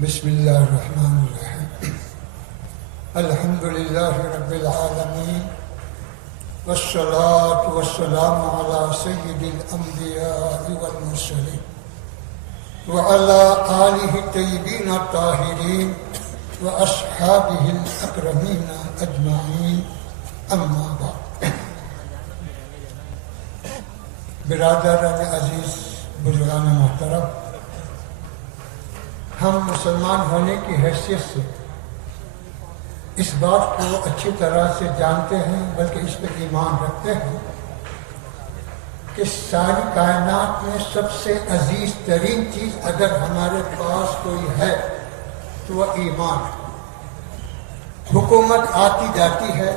بسم الله الرحمن الرحيم. الحمد لله رب العالمين، والصلاة والسلام على سيد الأنبياء والمرسلين وعلى آله الطيبين الطاهرين وأصحابه الأكرمين أجمعين، أما بعد. برادران عزیز، بزرگان محترم، ہم مسلمان ہونے کی حیثیت سے اس بات کو اچھی طرح سے جانتے ہیں، بلکہ اس پر ایمان رکھتے ہیں کہ ساری کائنات میں سب سے عزیز ترین چیز اگر ہمارے پاس کوئی ہے تو وہ ایمان ہے۔ حکومت آتی جاتی ہے،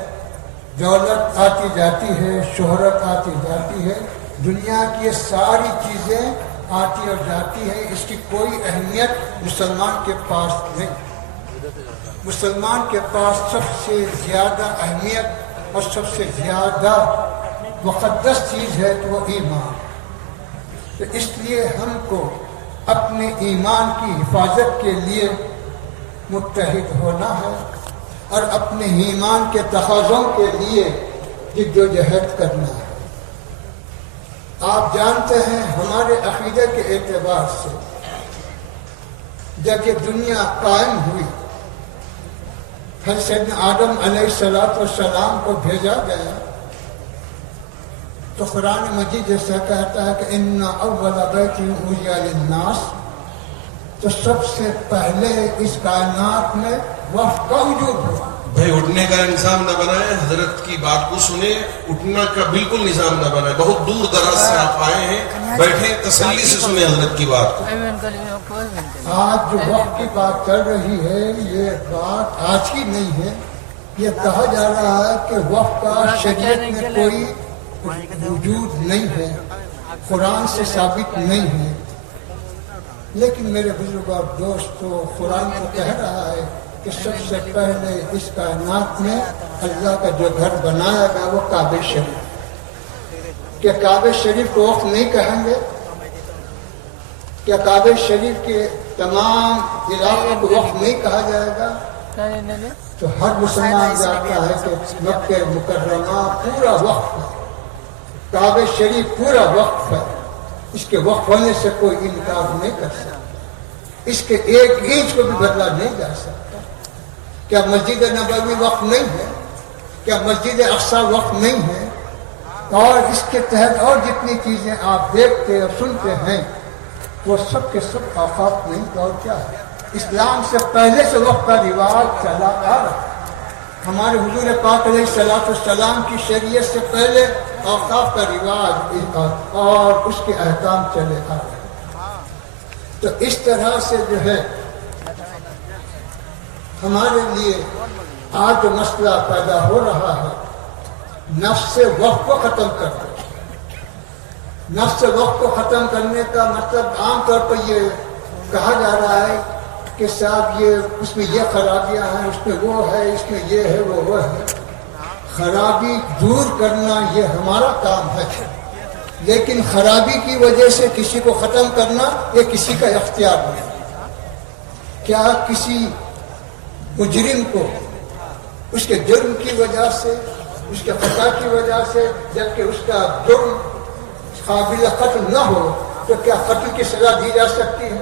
دولت آتی جاتی ہے، شہرت آتی جاتی ہے، دنیا کی یہ ساری چیزیں آتی اور جاتی ہے، اس کی کوئی اہمیت مسلمان کے پاس نہیں۔ مسلمان کے پاس سب سے زیادہ اہمیت اور سب سے زیادہ مقدس چیز ہے تو وہ ایمان۔ تو اس لیے ہم کو اپنے ایمان کی حفاظت کے لیے متحد ہونا ہے اور اپنے ایمان کے تقاضوں کے لیے جد و جہد کرنا ہے۔ آپ جانتے ہیں ہمارے عقیدے کے اعتبار سے جب یہ دنیا قائم ہوئی، سیدنا آدم علیہ السلام کو بھیجا گیا تو قرآن مجید جیسا کہتا ہے کہ ان اول بیت وضع للناس، تو سب سے پہلے اس کائنات میں وقت کا وجود ہوا۔ بھائی اٹھنے کا نظام نہ بنائے، حضرت کی بات کو سنیں، اٹھنا کا بالکل نظام نہ بنائے۔ بہت دور دراز سے آپ آئے ہیں، بیٹھے تسلی سے سنیں حضرت کی بات کو۔ آج جو وقت کی بات چل رہی ہے، یہ بات آج کی نہیں ہے۔ یہ کہا جا رہا ہے کہ وقت کا شریعت میں کوئی وجود نہیں ہے، قرآن سے ثابت نہیں ہے، لیکن میرے بزرگ اور دوستو، قرآن کو کہہ رہا ہے کہ سب سے پہلے اس کائنات میں اللہ کا جو گھر بنایا گیا وہ کعبہ شریف۔ کیا کعبہ شریف کو وقت نہیں کہیں گے؟ کیا کعبہ شریف کے تمام علاقوں کو وقت نہیں کہا جائے گا؟ تو ہر مسلمان جانتا ہے کہ مکہ مکرمہ پورا وقف ہے، کعبہ شریف پورا وقف ہے، اس کے وقف ہونے سے کوئی انکار نہیں کر سکتا، اس کے ایک اینچ کو بھی بدلا نہیں جا سکتا۔ کیا مسجد نبوی وقف نہیں ہے؟ کیا مسجد اقصی وقف نہیں ہے؟ اور اس کے تحت اور جتنی چیزیں آپ دیکھتے اور سنتے ہیں وہ سب کے سب اوقاف نہیں تو اور کیا ہے؟ اسلام سے پہلے سے وقت کا رواج چلا آ رہا ہے۔ ہمارے حضور پاک علیہ السلام کی شریعت سے پہلے اوقاف کا رواج اور اس کے احکام چلے آ رہے ہیں۔ تو اس طرح سے جو ہے ہمارے لیے آج جو مسئلہ پیدا ہو رہا ہے، نفس سے وقت کو ختم کر دو۔ نفس سے وقت کو ختم کرنے کا مطلب عام طور پر یہ کہا جا رہا ہے کہ صاحب یہ اس میں یہ خرابیاں ہیں، اس میں وہ ہے، اس میں یہ ہے، وہ ہے۔ خرابی دور کرنا یہ ہمارا کام ہے، لیکن خرابی کی وجہ سے کسی کو ختم کرنا یہ کسی کا اختیار نہیں۔ کیا کسی مجرم کو اس کے جرم کی وجہ سے، اس کے خطا کی وجہ سے، جبکہ اس کا جرم قابل قتل نہ ہو، تو کیا قتل کی سزا دی جا سکتی ہے؟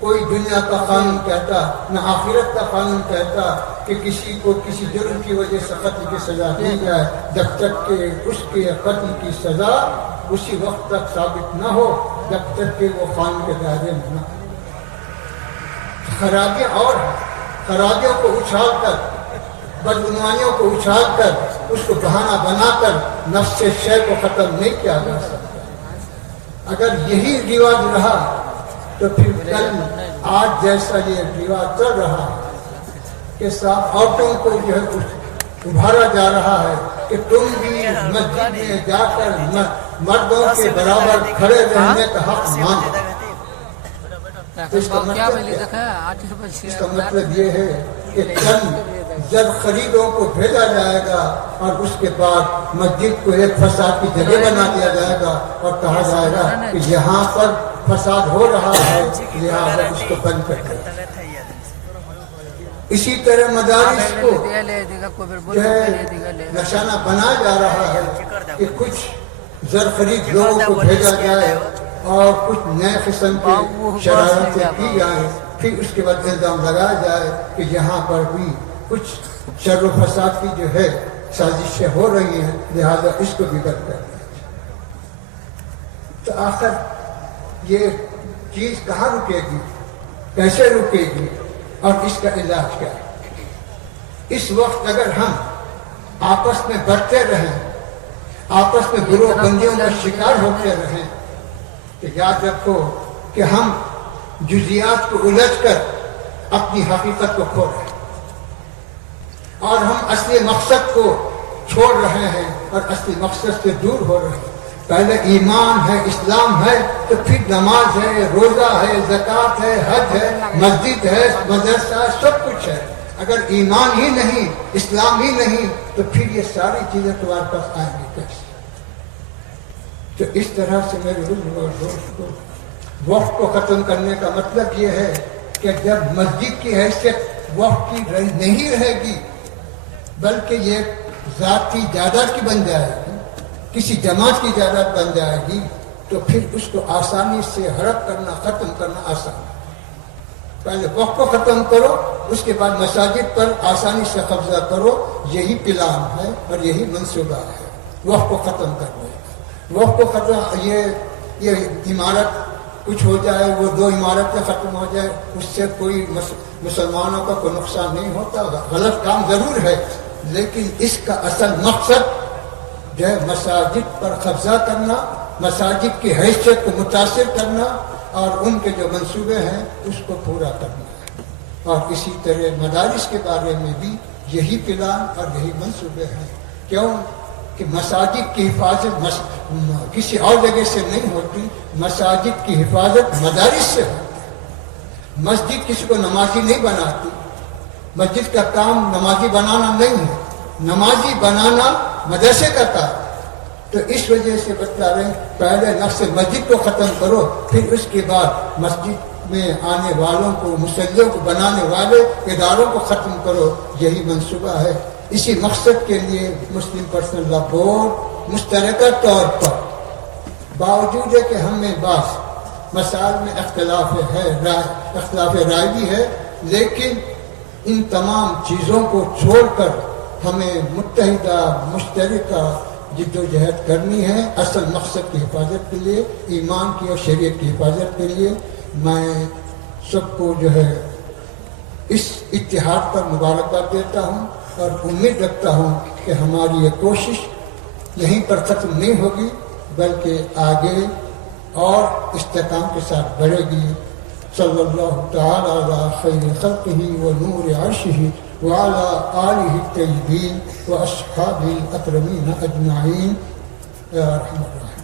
کوئی دنیا کا قانون کہتا، نہ آخرت کا قانون کہتا کہ کسی کو کسی جرم کی وجہ سے قتل کی سزا دی جائے، جب تک کہ اس کے قتل کی سزا اسی وقت تک ثابت نہ ہو جب تک کہ وہ قانون کے دائرے میں نہ ہو۔ خرابیاں اور خرابیوں کو اچھال کر، بدعنوانیوں کو اچھال کر، اس کو بہانہ بنا کر نفس سے شے کو ختم نہیں کیا جا سکتا۔ اگر یہی رواج رہا تو پھر کل آج جیسا یہ رواج چل رہا ہے کہ صاحب عورتوں کو جو ہے ابھارا جا رہا ہے کہ تم بھی مسجد میں جا کر مردوں کے برابر کھڑے رہنے کا حق مانگو۔ اس کا مطلب یہ ہے کہ چند جب خریدوں کو بھیجا جائے گا اور اس کے بعد مسجد کو ایک فساد کی جگہ بنا دیا جائے گا اور کہا جائے گا کہ یہاں پر فساد ہو رہا ہے لہذا اس کو بند کر دیا۔ اسی طرح مدارس کو جو ہے نشانہ بنایا جا رہا ہے کہ کچھ زرخرید لوگوں کو بھیجا جائے اور کچھ نئے قسم کی شرارتیں کی جائیں، پھر اس کے بعد الزام لگایا جائے کہ یہاں پر بھی کچھ شر و فساد کی جو ہے سازشیں ہو رہی ہیں لہذا اس کو بھی بند کر دیا۔ تو آخر یہ چیز کہاں رکے گی، کیسے رکے گی اور اس کا علاج کیا ہے؟ اس وقت اگر ہم آپس میں بڑھتے رہیں، آپس میں گروہ بندیوں کا شکار ہوتے رہیں، تو یاد رکھو کہ ہم جزیات کو الجھ کر اپنی حقیقت کو کھو رہے ہیں اور ہم اصلی مقصد کو چھوڑ رہے ہیں اور اصلی مقصد سے دور ہو رہے ہیں۔ پہلے ایمان ہے، اسلام ہے، تو پھر نماز ہے، روزہ ہے، زکوٰۃ ہے، حج ہے، مسجد ہے، مدرسہ ہے، سب کچھ ہے۔ اگر ایمان ہی نہیں، اسلام ہی نہیں، تو پھر یہ ساری چیزیں تمہارے پاس آئیں گی کیسے؟ تو اس طرح سے میرے دوستو، وقف کو ختم کرنے کا مطلب یہ ہے کہ جب مسجد کی حیثیت وقف کی نہیں رہے گی بلکہ یہ ذاتی جائیداد کی بن جائے گی، کسی جماعت کی جائیداد بن جائے گی، تو پھر اس کو آسانی سے ہڑپ کرنا، ختم کرنا آسان ہے۔ پہلے وقف کو ختم کرو، اس کے بعد مساجد پر آسانی سے قبضہ کرو، یہی پلان ہے اور یہی منصوبہ ہے وقف کو ختم کرنے کا۔ وقف کو ختم، یہ عمارت کچھ ہو جائے، وہ 2 عمارتیں ختم ہو جائے، اس سے کوئی مسلمانوں کا کوئی نقصان نہیں ہوتا، غلط کام ضرور ہے، لیکن اس کا اصل مقصد جو ہے مساجد پر قبضہ کرنا، مساجد کی حیثیت کو متاثر کرنا اور ان کے جو منصوبے ہیں اس کو پورا کرنا ہے۔ اور اسی طرح مدارس کے بارے میں بھی یہی پلان اور یہی منصوبے ہیں۔ کیوں کہ مساجد کی حفاظت کسی اور جگہ سے نہیں ہوتی، مساجد کی حفاظت مدارس سے ہوتی ہے۔ مسجد کسی کو نمازی نہیں بناتی، مسجد کا کام نمازی بنانا نہیں ہے، نمازی بنانا مدرسے کا کام۔ تو اس وجہ سے بتا رہے ہیں پہلے نفس مسجد کو ختم کرو، پھر اس کے بعد مسجد میں آنے والوں کو، مصلیوں کو بنانے والے اداروں کو ختم کرو، یہی منصوبہ ہے۔ اسی مقصد کے لیے مسلم پرسنل لا بورڈ مشترکہ طور پر باوجود ہے کہ ہم میں بعض مسائل میں اختلاف رائے بھی ہے، لیکن ان تمام چیزوں کو چھوڑ کر ہمیں متحدہ مشترکہ جد و جہد کرنی ہے اصل مقصد کی حفاظت کے لیے، ایمان کی اور شریعت کی حفاظت کے لیے۔ میں سب کو جو ہے اس اتحاد پر مبارکباد دیتا ہوں اور امید رکھتا ہوں کہ ہماری یہ کوشش یہیں پر ختم نہیں ہوگی بلکہ آگے اور استحکام کے ساتھ بڑھے گی۔ صلی اللہ تعالی علی خیر خلقہ و نور عرشہ وعلی آلہ الطیبین و اصحابہ الاکرمین اجمعین یا ارحم الراحمین۔